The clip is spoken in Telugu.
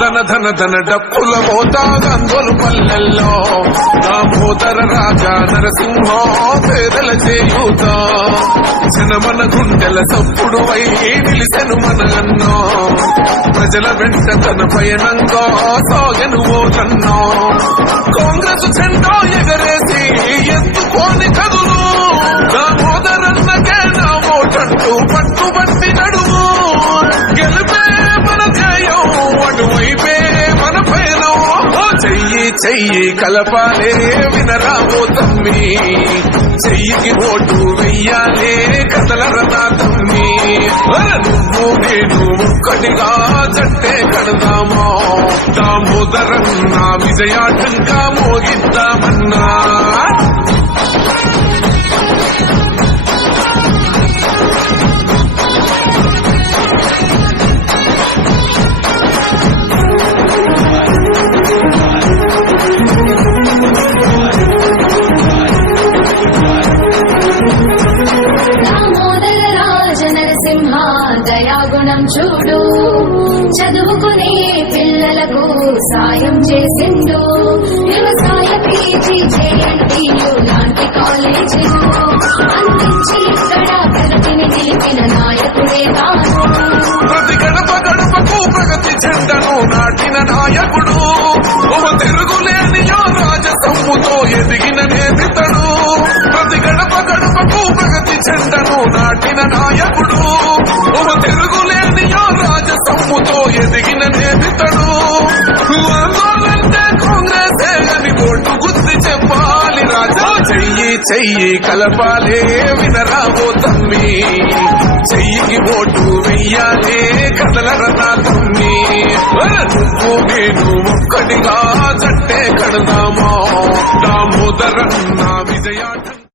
ధన ధన ధన డప్పుల మోతా గంగోలు పల్లెల్లో దామోదర రాజా నరసింహ పేదల చేయూత జనమన గుండెల సప్పుడు వై నిలిసెను మన అన్నో ప్రజల వెంట తన పయనంగా సాగెను ఓటన్నో కాంగ్రెస్ జెండా ఎగరేసి ఎత్తుకోని కదులు దామోదరన్నకే నా ఓటంటూ పట్టుబట్టి నడుము గెలిపే మన జయం అటువైపే మన పయనం చెయ్యి చెయ్యి కలపాలే వినరామో తమ్మి చెయ్యికి ఓటు వెయ్యాలే కదలరనా తమ్మి నువ్వు నేను ఒక్కటిగా జట్టే కడదామో దామోదరన్న విజయాటంగా మోగిద్దామన్నా దయాగుణం చూడు చదువుకునే పిల్లలకు సాయం చేసిండు వ్యవసాయ పీజీ జేఎన్టీయు లాంటి కాలేజీలు అందించి ఇక్కడ ప్రగతిని నిలిపిన నాయకుడే కాదు ప్రతి గడప గడపకు ప్రగతి జెండను నాటిన నాయకుడు తిరుగులేని రాజసమ్ముతో ఎదిగిన నేతడు ప్రతి గడప గడపకు ప్రగతి జెండను నాటిన నాయకుడు తిరుగులేని రాజసమ్ముతో ఎదిగిన నేతడు అంటే కాంగ్రెస్ అని ఓటు గుర్తి చెప్పాలి రాజా చెయ్యి చెయ్యి కలపాలే వినరామో తమ్మి చెయ్యికి ఓటు వెయ్యాలే కదలరనా తమ్మి నువ్వు నేను ఒక్కటిగా జట్టే కడదామో దామోదరన్న విజయాట